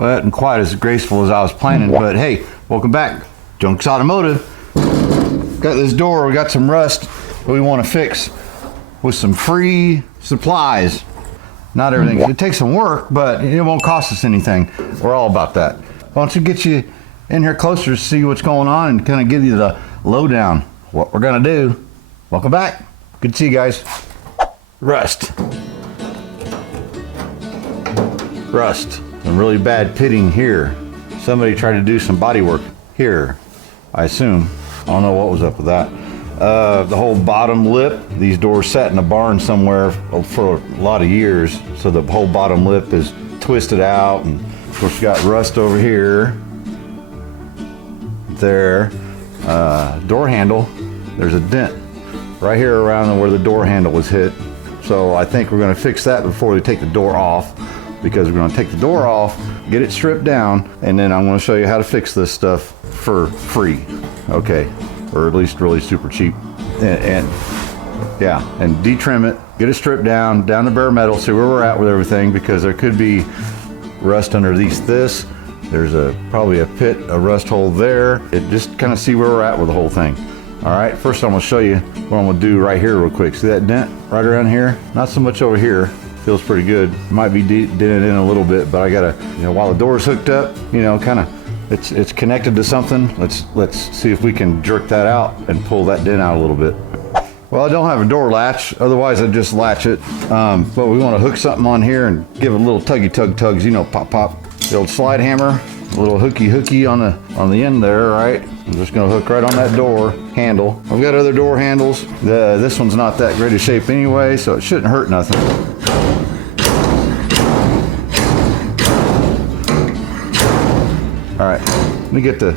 Well, it wasn't quite as graceful as I was planning, but hey, welcome back. Junk's Automotive. Got this door, we got some rust that we want to fix with some free supplies. Not everything, it takes some work, but it won't cost us anything. We're all about that. Why don't you get you in here closer to see what's going on and kind of give you the lowdown, what we're gonna do. Welcome back. Good to see you guys. Rust. Some really bad pitting here. Somebody tried to do some body work here, I assume. I don't know what was up with that. The whole bottom lip, these doors sat in a barn somewhere for a lot of years, so the whole bottom lip is twisted out, and of course we got rust over here. There. Door handle, there's a dent right here around where the door handle was hit. So I think we're going to fix that before we take the door off, because we're going to take the door off, get it stripped down, and then I'm going to show you how to fix this stuff for free. Okay, or at least really super cheap. And detrim it, get it stripped down to bare metal, see where we're at with everything, because there could be rust underneath this. There's probably a rust hole there. Just kind of see where we're at with the whole thing. All right, first I'm gonna show you what I'm gonna do right here real quick. See that dent right around here? Not so much over here. Feels pretty good. Might be dented in a little bit, but I gotta, while the door's hooked up, kind of, it's connected to something. Let's see if we can jerk that out and pull that dent out a little bit. Well, I don't have a door latch, otherwise I'd just latch it. But we want to hook something on here and give it a little tugs, pop, pop. The old slide hammer, a little hooky on the end there, right? I'm just gonna hook right on that door handle. I've got other door handles. This one's not that great a shape anyway, so it shouldn't hurt nothing. All right, let me get the,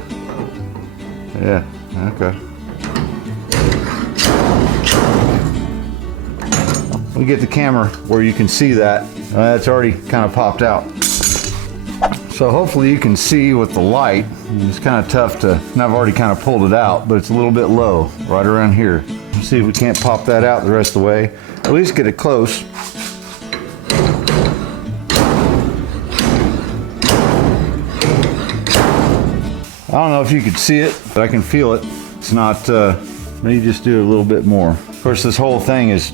yeah, okay. Let me get the camera where you can see that. It's already kind of popped out. So hopefully you can see with the light. It's kind of tough to, and I've already kind of pulled it out, but it's a little bit low right around here. See if we can't pop that out the rest of the way. At least get it close. I don't know if you could see it, but I can feel it. It's not, let me just do a little bit more. Of course, this whole thing is,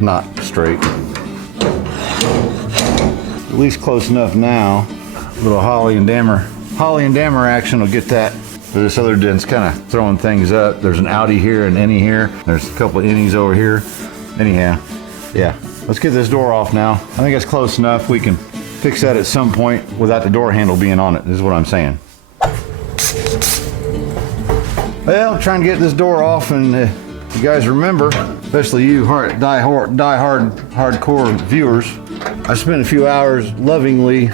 not straight. At least close enough now. A little Holly and Dammer action will get that. This other dent's kind of throwing things up. There's an outie here and innie here. There's a couple of innies over here. Anyhow, yeah. Let's get this door off now. I think it's close enough. We can fix that at some point without the door handle being on it, is what I'm saying. Well, I'm trying to get this door off, and you guys remember, especially you hardcore viewers, I spent a few hours lovingly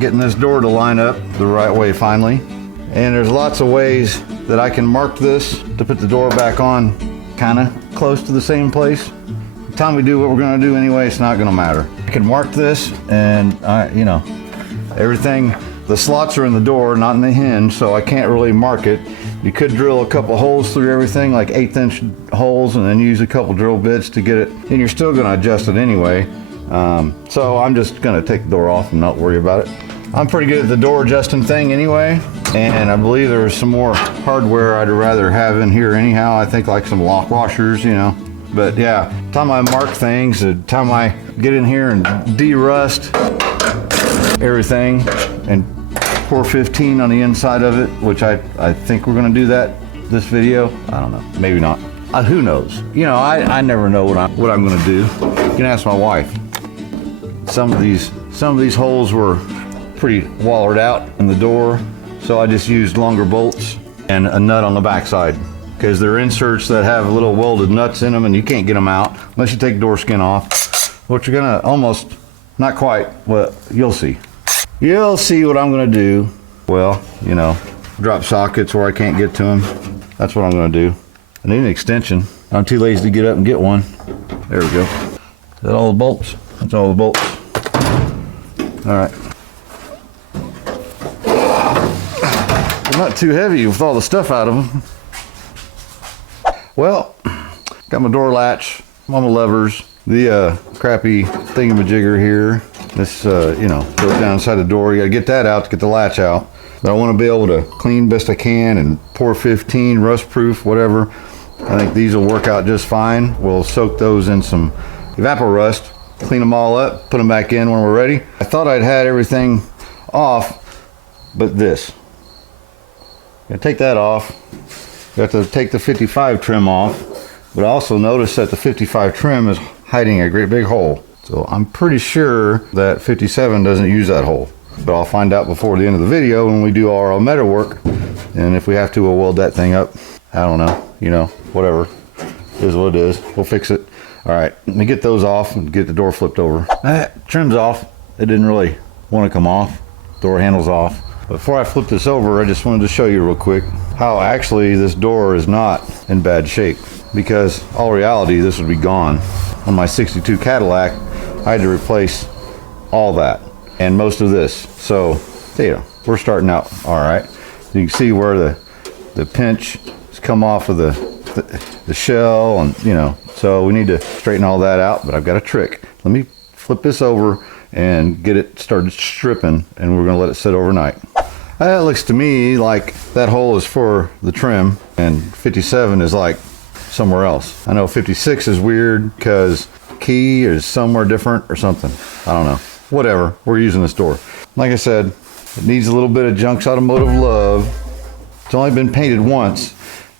getting this door to line up the right way finally. And there's lots of ways that I can mark this to put the door back on kind of close to the same place. By the time we do what we're going to do anyway, it's not going to matter. I can mark this, and everything, the slots are in the door, not in the hinge, so I can't really mark it. You could drill a couple holes through everything, like 1/8 inch holes, and then use a couple drill bits to get it, and you're still going to adjust it anyway. So I'm just going to take the door off and not worry about it. I'm pretty good at the door adjusting thing anyway, and I believe there's some more hardware I'd rather have in here anyhow. I think like some lock washers, But yeah, the time I mark things, the time I get in here and de-rust everything and pour 15 on the inside of it, which I think we're going to do that this video. I don't know, maybe not. Who knows? I never know what I'm going to do. You can ask my wife. Some of these holes were pretty wallered out in the door, so I just used longer bolts and a nut on the backside, because they're inserts that have little welded nuts in them, and you can't get them out unless you take door skin off, which you're gonna almost, not quite, well, you'll see what I'm gonna do. Well, drop sockets where I can't get to them. That's what I'm gonna do. I need an extension. I'm too lazy to get up and get one. There we go. Is that all the bolts? That's all the bolts. All right. They're not too heavy with all the stuff out of them. Well, got my door latch, all my levers, the crappy thingamajigger here. This, you know, goes down inside the door. You gotta get that out to get the latch out. But I want to be able to clean best I can and pour 15, rust proof, whatever. I think these will work out just fine. We'll soak those in some evapor rust, clean them all up, put them back in when we're ready. I thought I'd had everything off, but this. Gotta take that off. You have to take the 55 trim off, but I also noticed that the 55 trim is hiding a great big hole. So I'm pretty sure that 57 doesn't use that hole. But I'll find out before the end of the video when we do our metal work. And if we have to, we'll weld that thing up. I don't know, you know, whatever. It is what it is. We'll fix it. All right, let me get those off and get the door flipped over. Trim's off. It didn't really want to come off. Door handle's off. Before I flip this over, I just wanted to show you real quick how actually this door is not in bad shape. Because all reality, this would be gone. On my 62 Cadillac, I had to replace all that and most of this. So, you know, we're starting out all right. You can see where the pinch has come off of the shell, and you know, so we need to straighten all that out. But I've got a trick. Let me flip this over and get it started stripping, and we're gonna let it sit overnight. It looks to me like that hole is for the trim, and 57 is like somewhere else. I know 56 is weird because key is somewhere different or something. I don't know. Whatever. We're using this door. Like I said, it needs a little bit of Junk's Automotive love. It's only been painted once.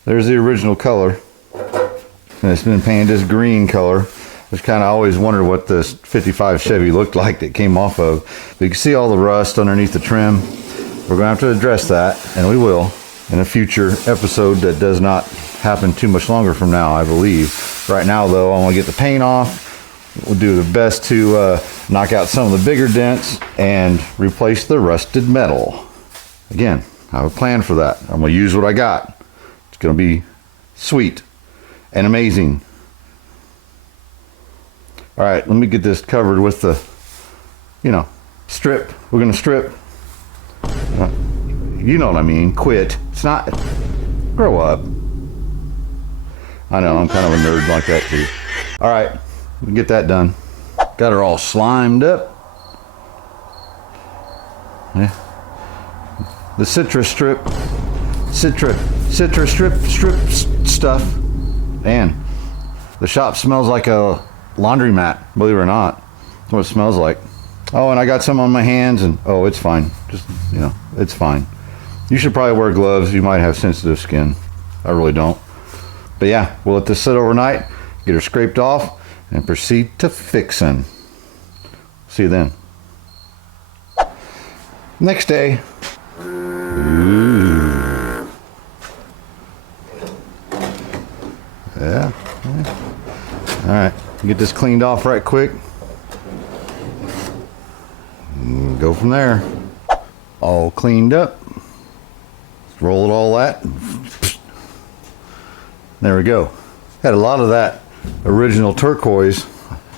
There's the original color. And it's been painted this green color. Just kind of always wondered what this 55 Chevy looked like that came off of. But you can see all the rust underneath the trim. We're going to have to address that, and we will, in a future episode that does not happen too much longer from now, I believe. Right now, though, I want to get the paint off. We'll do the best to knock out some of the bigger dents and replace the rusted metal. Again, I have a plan for that. I'm going to use what I got. It's going to be sweet and amazing. All right, let me get this covered with the, you know, strip. We're going to strip. You know what I mean. Quit. It's not. Grow up. I know, I'm kind of a nerd like that too. All right, we get that done. Got her all slimed up. Yeah. The citrus strip stuff. Man, the shop smells like a laundromat, believe it or not. That's what it smells like. Oh, and I got some on my hands, and oh, it's fine. Just, you know, it's fine. You should probably wear gloves. You might have sensitive skin. I really don't. But yeah, we'll let this sit overnight, get her scraped off, and proceed to fixing. See you then. Next day. Ooh. Yeah. All right, get this cleaned off right quick. And go from there. All cleaned up. Roll it all that. There we go. Had a lot of that original turquoise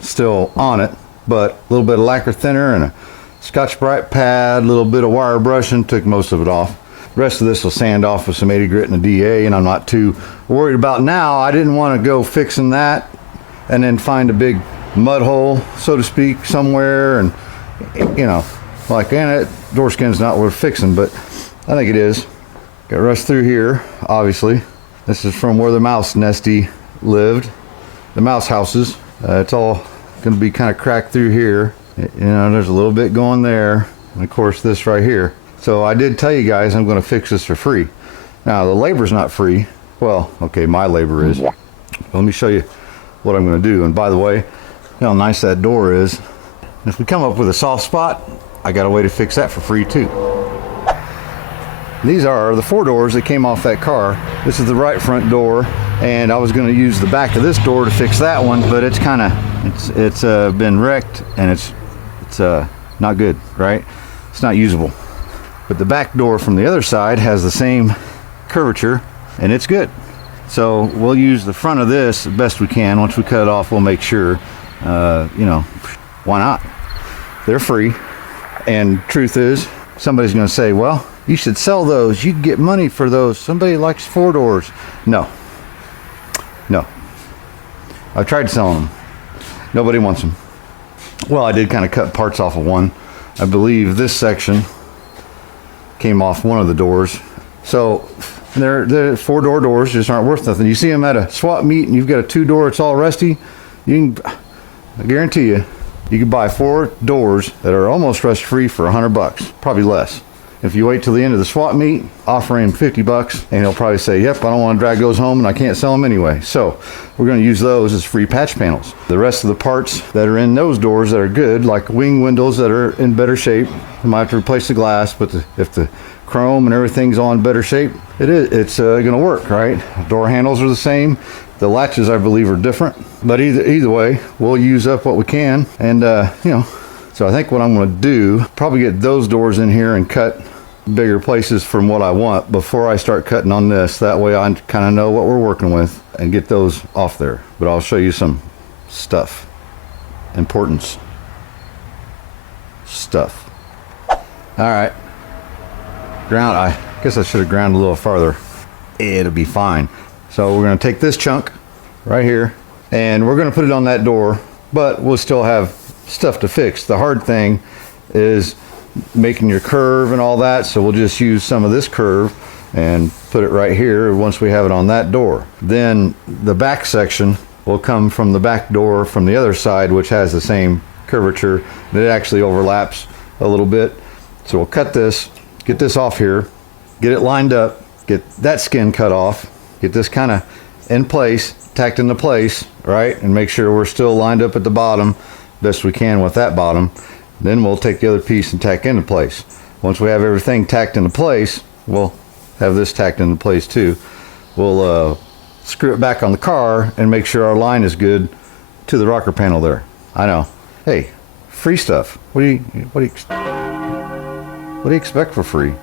still on it, but a little bit of lacquer thinner and a Scotch-Brite pad, a little bit of wire brushing, took most of it off. The rest of this will sand off with some 80 grit and a DA, and I'm not too worried about now. I didn't want to go fixing that and then find a big mud hole, so to speak, somewhere, and you know, like, man, that door skin's not worth fixing, but I think it is. Got rust through here, obviously. This is from where the mouse nesty lived, the mouse houses. It's all going to be kind of cracked through here. You know, there's a little bit going there, and of course this right here. So I did tell you guys I'm going to fix this for free. Now the labor's not free. Well, okay, my labor is. Let me show you what I'm going to do. And by the way, how nice that door is. And if we come up with a soft spot, I got a way to fix that for free too. These are the 4 doors that came off that car. This is the right front door, and I was going to use the back of this door to fix that one, but it's kind of it's been wrecked, and it's not good, right? It's not usable. But the back door from the other side has the same curvature, and it's good. So we'll use the front of this the best we can. Once we cut it off, we'll make sure. You know, why not? They're free, and truth is, somebody's going to say, well, you should sell those. You can get money for those. Somebody likes 4 doors. No. I've tried selling them. Nobody wants them. Well, I did kind of cut parts off of one. I believe this section came off one of the doors. So they're 4-door doors, just aren't worth nothing. You see them at a swap meet and you've got a 2-door, it's all rusty. I guarantee you, you can buy 4 doors that are almost rust free for $100, probably less. If you wait till the end of the swap meet, offer him $50, and he'll probably say, yep, I don't want to drag those home and I can't sell them anyway. So we're going to use those as free patch panels. The rest of the parts that are in those doors that are good, like wing windows that are in better shape, you might have to replace the glass, but if the chrome and everything's all in better shape, it's going to work, right? Door handles are the same. The latches, I believe, are different, but either way, we'll use up what we can. And you know, so I think what I'm going to do, probably get those doors in here and cut bigger places from what I want before I start cutting on this. That way I kind of know what we're working with and get those off there. But I'll show you some stuff, importance stuff. All right, ground. I guess I should have ground a little farther. It'll be fine. So we're going to take this chunk right here and we're going to put it on that door, but we'll still have stuff to fix. The hard thing is making your curve and all that, so we'll just use some of this curve and put it right here once we have it on that door. Then the back section will come from the back door from the other side, which has the same curvature, and it actually overlaps a little bit. So we'll cut this, get this off here, get it lined up, get that skin cut off, get this kind of in place, tacked into place, right, and make sure we're still lined up at the bottom best we can with that bottom. Then we'll take the other piece and tack into place. Once we have everything tacked into place, we'll have this tacked into place too. We'll screw it back on the car and make sure our line is good to the rocker panel there. I know. Hey, free stuff. What do you expect for free?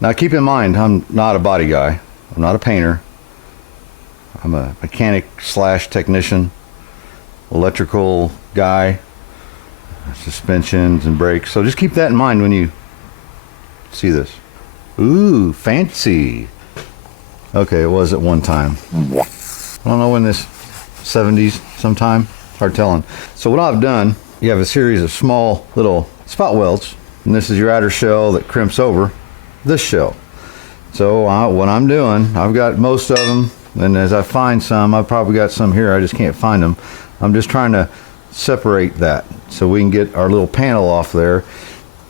Now keep in mind, I'm not a body guy. I'm not a painter. I'm a mechanic / technician, electrical guy, suspensions and brakes. So just keep that in mind when you see this. Ooh, fancy. Okay, it was at one time. I don't know when, this 70s sometime, hard telling. So what I've done, you have a series of small little spot welds, and this is your outer shell that crimps over this shell. So what I'm doing, I've got most of them, and as I find some, I've probably got some here, I just can't find them. I'm just trying to separate that so we can get our little panel off there.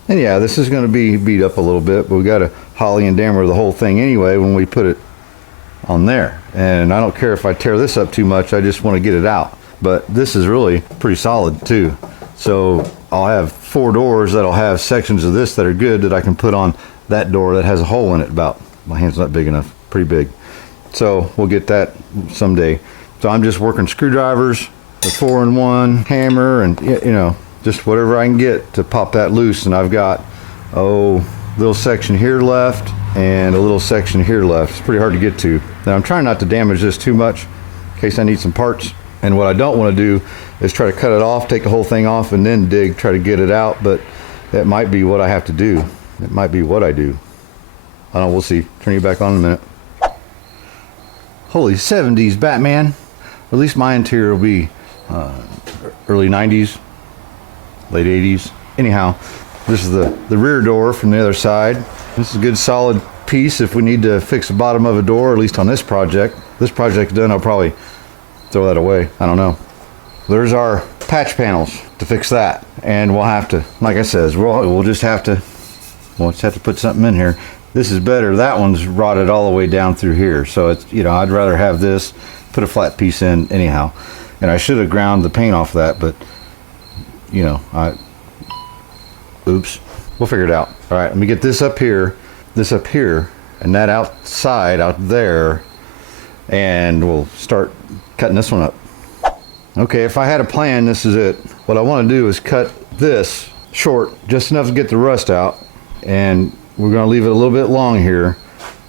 And yeah, this is going to be beat up a little bit, but we got to holly and dammer the whole thing anyway when we put it on there. And I don't care if I tear this up too much, I just want to get it out. But this is really pretty solid too. So I'll have 4 doors that'll have sections of this that are good that I can put on that door that has a hole in it about, my hand's not big enough, pretty big. So we'll get that someday. So I'm just working screwdrivers, the 4-in-1 hammer, and you know, just whatever I can get to pop that loose. And I've got a little section here left and a little section here left. It's pretty hard to get to. Now I'm trying not to damage this too much in case I need some parts. And what I don't want to do is try to cut it off, take the whole thing off, and then dig, try to get it out. But that might be what I have to do. It might be what I do. I don't know, we'll see. Turn you back on in a minute. Holy 70s, Batman. At least my interior will be early 90s, late 80s. Anyhow, this is the rear door from the other side. This is a good solid piece if we need to fix the bottom of a door, at least on this project. This project's done, I'll probably throw that away. I don't know. There's our patch panels to fix that. And we'll have to, like I said, we'll just have to put something in here. This is better. That one's rotted all the way down through here. So it's, you know, I'd rather have this, put a flat piece in anyhow. And I should have ground the paint off that, but you know, oops, we'll figure it out. All right, let me get this up here, and that outside out there, and we'll start cutting this one up. Okay, if I had a plan, this is it. What I want to do is cut this short, just enough to get the rust out, and we're going to leave it a little bit long here,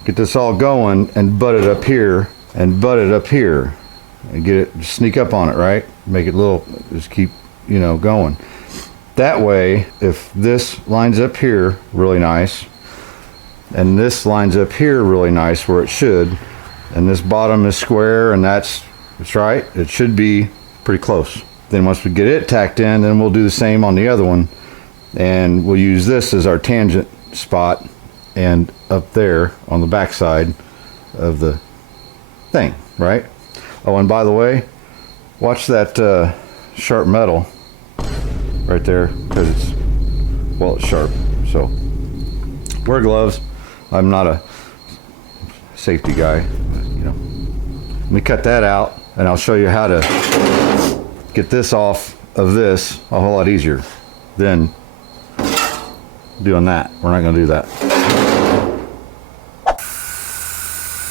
get this all going, and butt it up here, and butt it up here, and get it, sneak up on it, right? Make it little, just keep, you know, going. That way, if this lines up here really nice, and this lines up here really nice where it should, and this bottom is square, and that's right, it should be pretty close. Then once we get it tacked in, then we'll do the same on the other one. And we'll use this as our tangent spot and up there on the back side of the thing, right? Oh, and by the way, watch that sharp metal right there, because it's, well, it's sharp. So wear gloves. I'm not a safety guy, but, you know. Let me cut that out, and I'll show you how to get this off of this a whole lot easier than doing that. We're not going to do that.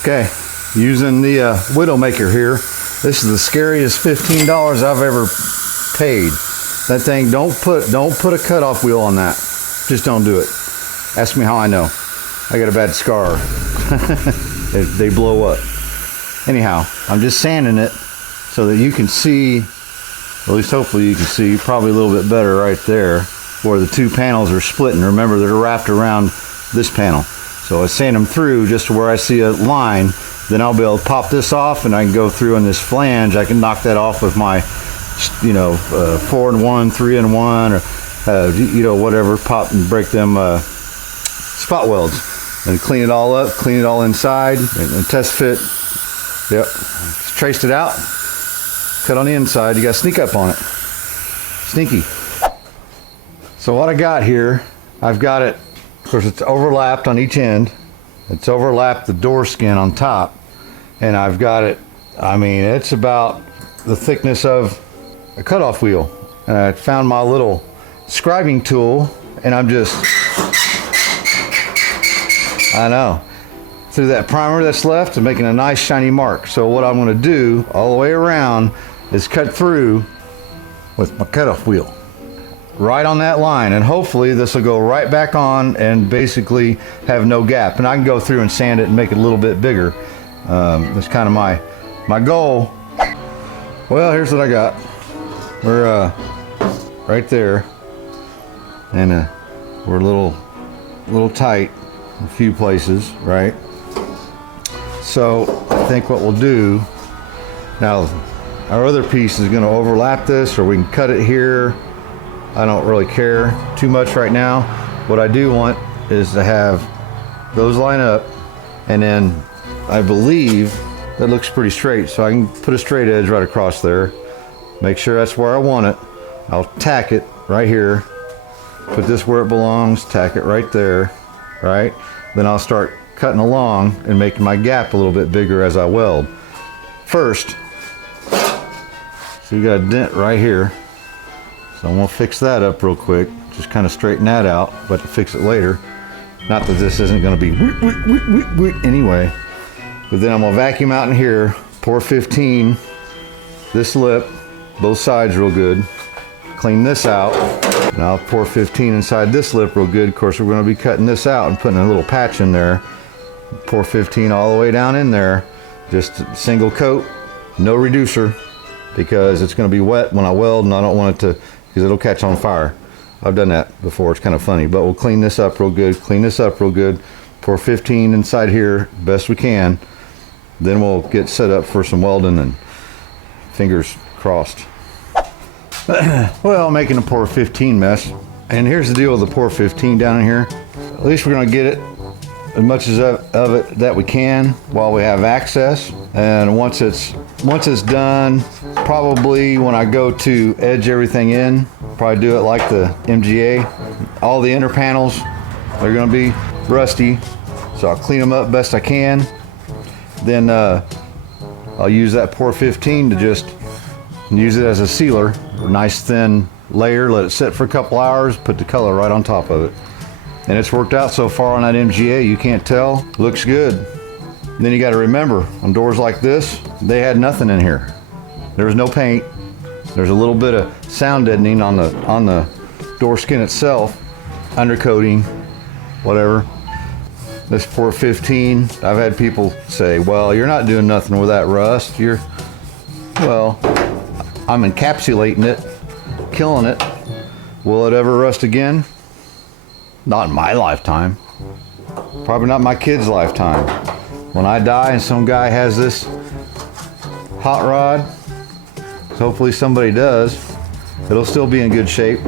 Okay, using the Widowmaker here. This is the scariest $15 I've ever paid. That thing, don't put a cutoff wheel on that. Just don't do it. Ask me how I know. I got a bad scar. They blow up. Anyhow, I'm just sanding it so that you can see, at least hopefully you can see, probably a little bit better right there, where the two panels are splitting. Remember, they're wrapped around this panel. So I sand them through just to where I see a line. Then I'll be able to pop this off, and I can go through in this flange. I can knock that off with my, 4-in-1, 3-in-1, or you know, whatever. Pop and break them spot welds, and clean it all up, clean it all inside, and test fit. Yep, traced it out. Cut on the inside. You got to sneak up on it. Sneaky. So what I got here, I've got it. Of course, it's overlapped on each end. It's overlapped the door skin on top, and I've got it. I mean, it's about the thickness of a cutoff wheel. And I found my little scribing tool, and I'm just, I know, through that primer that's left and making a nice shiny mark. So what I'm going to do all the way around is cut through with my cutoff wheel right on that line, and hopefully this will go right back on and basically have no gap, and I can go through and sand it and make it a little bit bigger. That's kind of my goal. Well, here's what I got. We're right there, and we're a little tight in a few places, right? So I think what we'll do now, our other piece is going to overlap this, or we can cut it here. I don't really care too much right now. What I do want is to have those line up, and then I believe that looks pretty straight, so I can put a straight edge right across there. Make sure that's where I want it. I'll tack it right here. Put this where it belongs, tack it right there, right? Then I'll start cutting along and making my gap a little bit bigger as I weld. First, so you got a dent right here. So I'm gonna fix that up real quick. Just kind of straighten that out, but to fix it later. Not that this isn't gonna be anyway. But then I'm gonna vacuum out in here, pour 15, this lip, both sides real good. Clean this out. And I'll pour 15 inside this lip real good. Of course, we're gonna be cutting this out and putting a little patch in there. Pour 15 all the way down in there. Just a single coat, no reducer, because it's gonna be wet when I weld, and I don't want it to, because it'll catch on fire. I've done that before, it's kind of funny, but we'll clean this up real good, pour 15 inside here, best we can. Then we'll get set up for some welding, and fingers crossed. Well, making a pour 15 mess. And here's the deal with the pour 15 down in here. At least we're gonna get it, as much of it that we can while we have access. And once it's done, probably when I go to edge everything in, probably do it like the MGA. All the inner panels are gonna be rusty, so I'll clean them up best I can. Then I'll use that pour 15 to just use it as a sealer, a nice thin layer, let it sit for a couple hours, put the color right on top of it. And it's worked out so far on that MGA, you can't tell. Looks good. And then you got to remember, on doors like this, they had nothing in here. There was no paint. There's a little bit of sound deadening on the door skin itself, undercoating, whatever. This pour 15, I've had people say, well, you're not doing nothing with that rust. Well, I'm encapsulating it, killing it. Will it ever rust again? Not in my lifetime. Probably not my kid's lifetime. When I die and some guy has this hot rod, hopefully somebody does. It'll still be in good shape.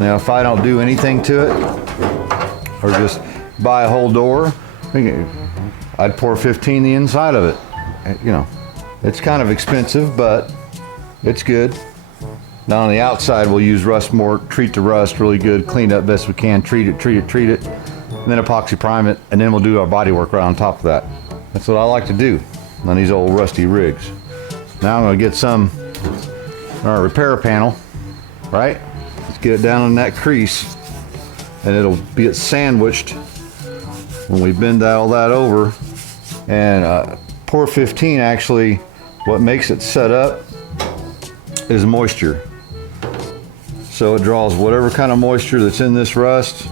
Now, if I don't do anything to it, or just buy a whole door, I'd pour 15 the inside of it. You know, it's kind of expensive, but it's good. Now on the outside, we'll use rust mort, treat the rust really good, clean it up best we can, treat it, and then epoxy prime it, and then we'll do our body work right on top of that. That's what I like to do on these old rusty rigs. Now I'm gonna get some our repair panel, right? Let's get it down in that crease, and it'll be sandwiched when we bend all that over. And pour 15, actually, what makes it set up is moisture. So it draws whatever kind of moisture that's in this rust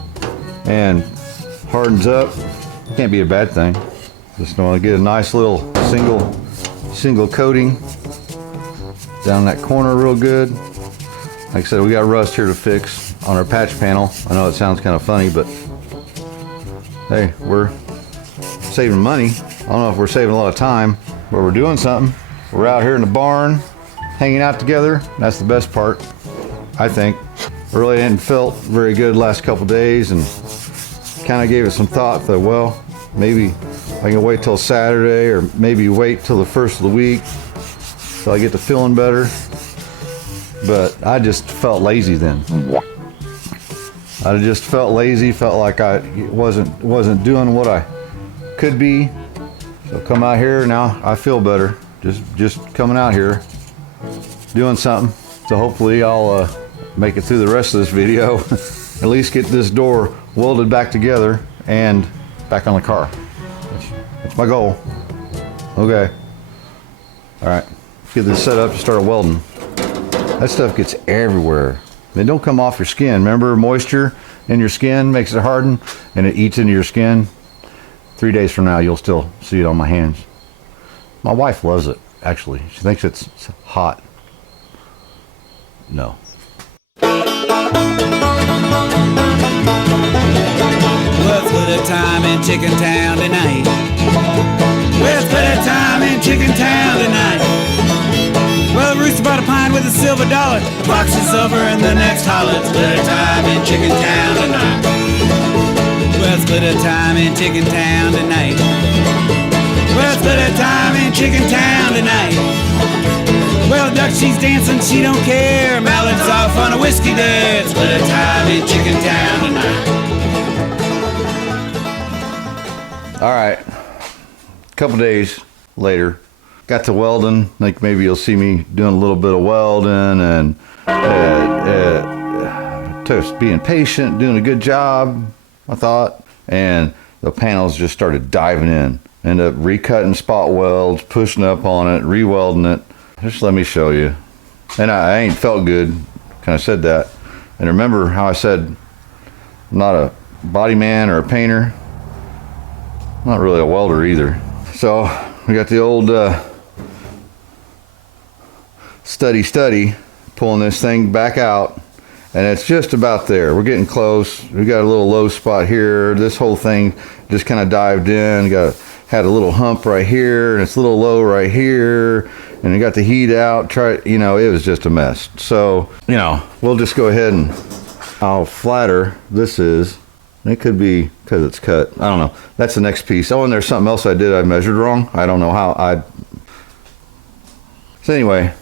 and hardens up. Can't be a bad thing. Just want to get a nice little single coating down that corner real good. Like I said, we got rust here to fix on our patch panel. I know it sounds kind of funny, but hey, we're saving money. I don't know if we're saving a lot of time, but we're doing something. We're out here in the barn, hanging out together. That's the best part, I think. Really hadn't felt very good last couple days, and kind of gave it some thought that, well, maybe I can wait till Saturday, or maybe wait till the first of the week till I get to feeling better. But I just felt lazy then. I just felt lazy, felt like I wasn't doing what I could be. So come out here now, I feel better. Just coming out here, doing something. So hopefully I'll make it through the rest of this video. At least get this door welded back together and back on the car. That's my goal. Okay. All right, let's get this set up to start welding. That stuff gets everywhere. They don't come off your skin. Remember, moisture in your skin makes it harden, and it eats into your skin. 3 days from now, you'll still see it on my hands. My wife loves it, actually. She thinks it's hot. No. Let's put a time in Chicken Town tonight. Let's put a time in Chicken Town tonight. Well, the rooster bought a pine with a silver dollar, box of silver in the next holler. Let's put a time in Chicken Town tonight. Let's put a time in Chicken Town tonight. Let's put a time in Chicken Town tonight. Well, duck, she's dancing, she don't care. Mallard's off on a whiskey dance. Put a time in Chicken Town tonight. All right, a couple days later, got to welding. Think maybe you'll see me doing a little bit of welding and just being patient, doing a good job, I thought. And the panels just started diving in. Ended up recutting spot welds, pushing up on it, re-welding it. Just let me show you. And I ain't felt good, kind of said that. And remember how I said I'm not a body man or a painter? I'm not really a welder either. So we got the old study, pulling this thing back out, and it's just about there. We're getting close. We got a little low spot here. This whole thing just kind of dived in. Had a little hump right here, and it's a little low right here, and we got the heat out. It was just a mess. So, we'll just go ahead and how flatter this is. It could be because it's cut. I don't know. That's the next piece. Oh, and there's something else I did. I measured wrong. I don't know how. So anyway,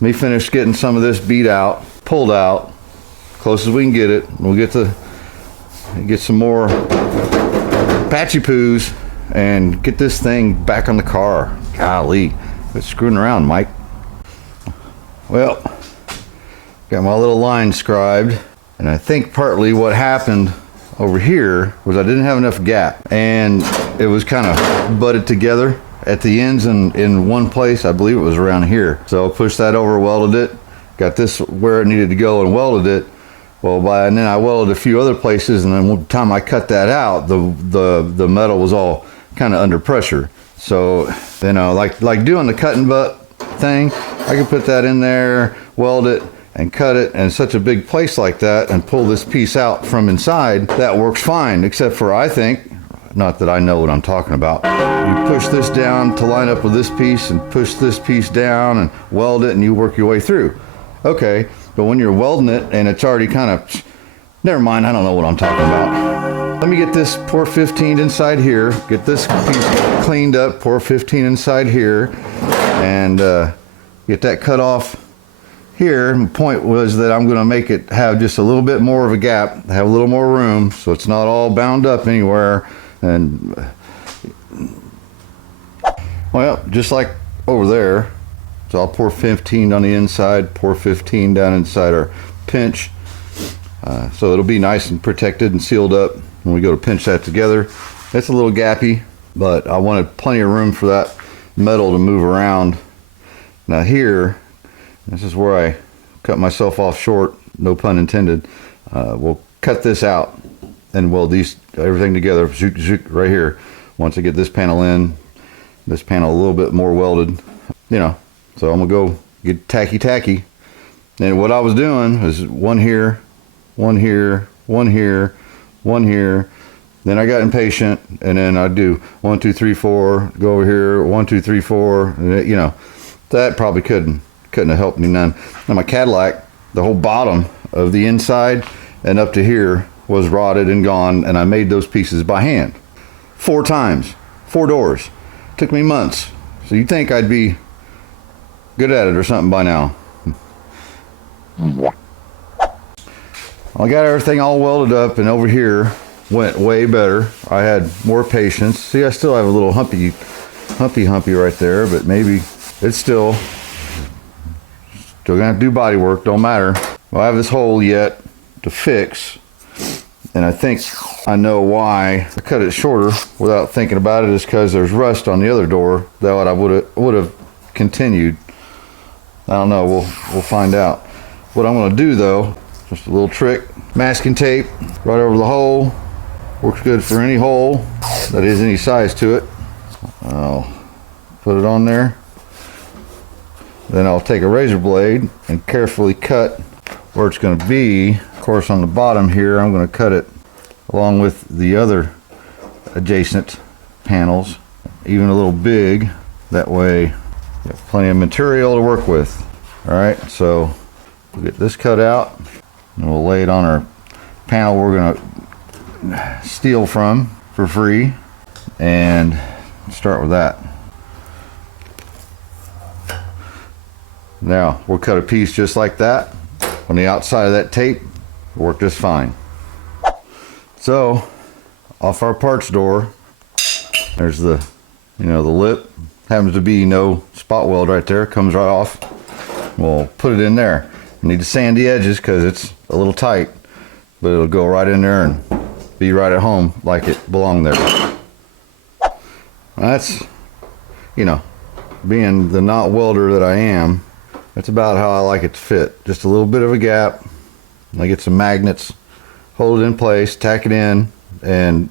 me finished getting some of this beat out, pulled out, close as we can get it. We'll get some more patchy poos and get this thing back on the car. Golly, quit screwing around, Mike. Well, got my little line scribed, and I think partly what happened over here was I didn't have enough gap, and it was kind of butted together at the ends in one place. I believe it was around here. So I pushed that over, welded it, got this where it needed to go and welded it. And then I welded a few other places, and then one time I cut that out, the metal was all kind of under pressure. So, like doing the cut and butt thing, I could put that in there, weld it, and cut it in such a big place like that and pull this piece out from inside. That works fine, except for, I think, Not that I know what I'm talking about. You push this down to line up with this piece and push this piece down and weld it and you work your way through. Okay, but when you're welding it and it's already kind of, never mind, I don't know what I'm talking about. Let me get this pour 15 inside here, get this piece cleaned up, pour 15 inside here, and get that cut off here. The point was that I'm going to make it have just a little bit more of a gap, have a little more room, so it's not all bound up anywhere. And well, just like over there, so I'll pour 15 on the inside, pour 15 down inside our pinch, so it'll be nice and protected and sealed up when we go to pinch that together. It's a little gappy, but I wanted plenty of room for that metal to move around. Now here, this is where I cut myself off short, no pun intended. We'll cut this out and weld everything together, zook, zook, right here. Once I get this panel in, this panel a little bit more welded, you know. So I'm gonna go get tacky. And what I was doing is one here, one here, one here, one here. Then I got impatient, and then I'd do 1, 2, 3, 4, go over here, 1, 2, 3, 4, and you know, that probably couldn't have helped me none. Now my Cadillac, the whole bottom of the inside and up to here was rotted and gone, and I made those pieces by hand. 4 times, 4 doors. Took me months. So you'd think I'd be good at it or something by now. I got everything all welded up, and over here went way better. I had more patience. See, I still have a little humpy right there, but maybe it's still gonna have to do body work, don't matter. Well, I have this hole yet to fix, and I think I know why I cut it shorter without thinking about it, is because there's rust on the other door that I would have continued. I don't know, we'll find out. What I'm gonna do though, just a little trick, masking tape right over the hole. Works good for any hole that is any size to it. I'll put it on there. Then I'll take a razor blade and carefully cut where it's going to be. Of course, on the bottom here, I'm going to cut it along with the other adjacent panels, even a little big. That way, you have plenty of material to work with. All right, so we'll get this cut out, and we'll lay it on our panel we're going to steal from for free, and start with that. Now we'll cut a piece just like that on the outside of that tape. It'll work just fine. So off our parts door, there's the the lip. Happens to be no spot weld right there, comes right off. We'll put it in there. I need to sand the edges because it's a little tight, but it'll go right in there and be right at home like it belonged there. That's, being the not welder that I am, that's about how I like it to fit. Just a little bit of a gap. I get some magnets, hold it in place, tack it in, and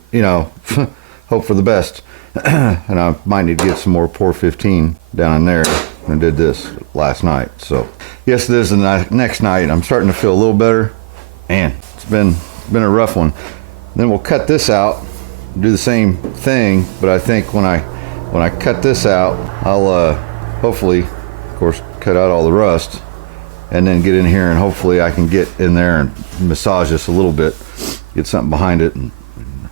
hope for the best. And I might need to get some more pour 15 down in there. I did this last night. So yes, it is the next night. I'm starting to feel a little better. Man, it's been a rough one. Then we'll cut this out, do the same thing, but I think when I cut this out, I'll hopefully, of course, cut out all the rust, and then get in here and hopefully I can get in there and massage this a little bit, get something behind it, and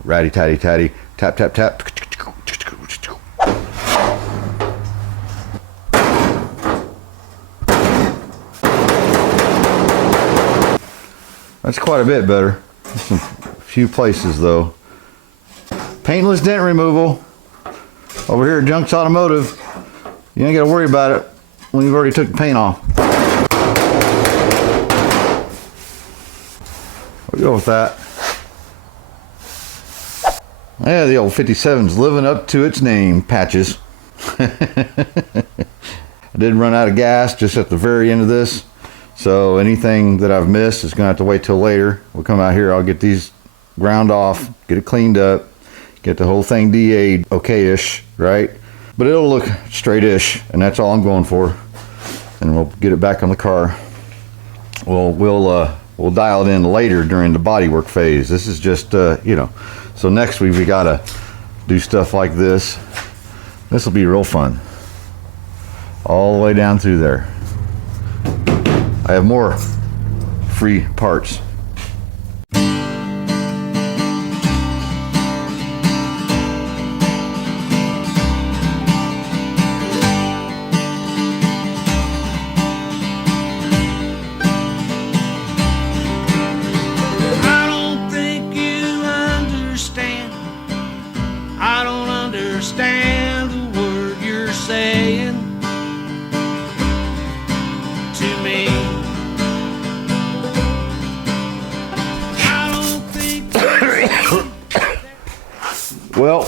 ratty-tatty-tatty, tap-tap-tap. That's quite a bit better. Some few places though. Paintless dent removal over here at Junk's Automotive. You ain't got to worry about it when you've already took the paint off. We'll go with that. Yeah, the old 57's living up to its name, Patches. I did run out of gas just at the very end of this, so anything that I've missed is gonna have to wait till later. We'll come out here, I'll get these ground off, get it cleaned up, get the whole thing DA'd okay-ish, right? But it'll look straight-ish, and that's all I'm going for. And we'll get it back on the car. We'll dial it in later during the bodywork phase. This is just, so next week we got do stuff like this. This will be real fun. All the way down through there. I have more free parts. Understand the word you're saying to me. I don't think well,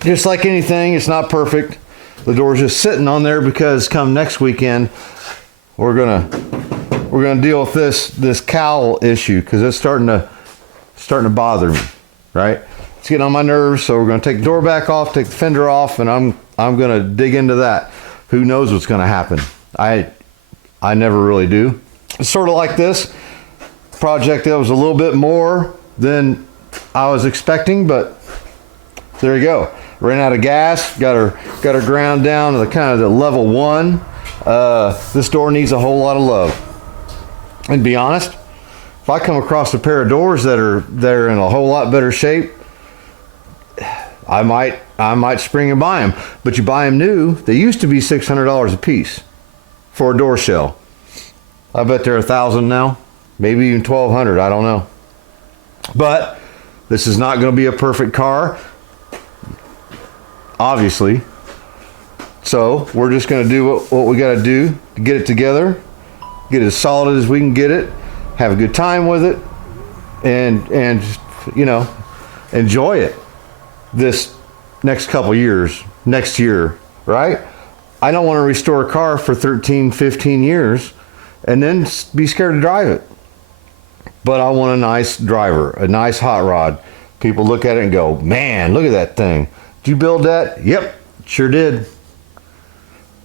just like anything, it's not perfect. The door's just sitting on there because come next weekend we're gonna deal with this cowl issue because it's starting to bother me, right? It's getting on my nerves, so we're going to take the door back off, take the fender off, and I'm going to dig into that. Who knows what's going to happen? I never really do. It's sort of like this project that was a little bit more than I was expecting, but there you go. Ran out of gas, got her ground down to the kind of the level 1. This door needs a whole lot of love. And to be honest, if I come across a pair of doors that are in a whole lot better shape, I might spring and buy them. But you buy them new, they used to be $600 a piece for a door shell. I bet they're $1,000 now, maybe even $1,200. I don't know. But this is not going to be a perfect car, obviously. So we're just going to do what we got to do to get it together, get it as solid as we can get it, have a good time with it, and just, you know, enjoy it this next couple years, next year, right? I don't want to restore a car for 13, 15 years and then be scared to drive it. But I want a nice driver, a nice hot rod. People look at it and go, man, look at that thing. Did you build that? Yep, sure did.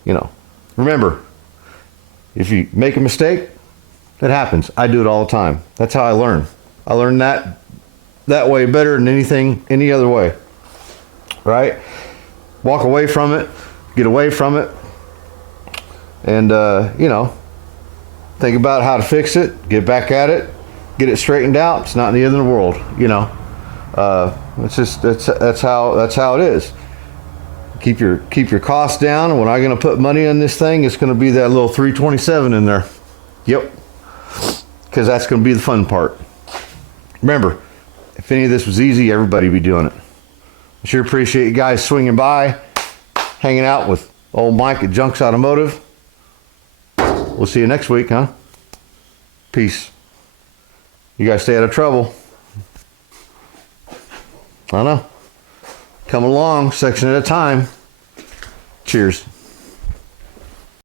You know, remember, if you make a mistake, it happens. I do it all the time. That's how I learn. I learn that way better than any other way. Right? Walk away from it, get away from it, and you know, think about how to fix it, get back at it, get it straightened out. It's not the end of the world, you know. It's just that's how it is. Keep your costs down. And when I'm going to put money on this thing, it's going to be that little 327 in there. Yep, because that's going to be the fun part. Remember, if any of this was easy, everybody would be doing it. I sure appreciate you guys swinging by, hanging out with old Mike at Junks Automotive. We'll see you next week, huh? Peace. You guys stay out of trouble. I don't know. Come along, section at a time. Cheers.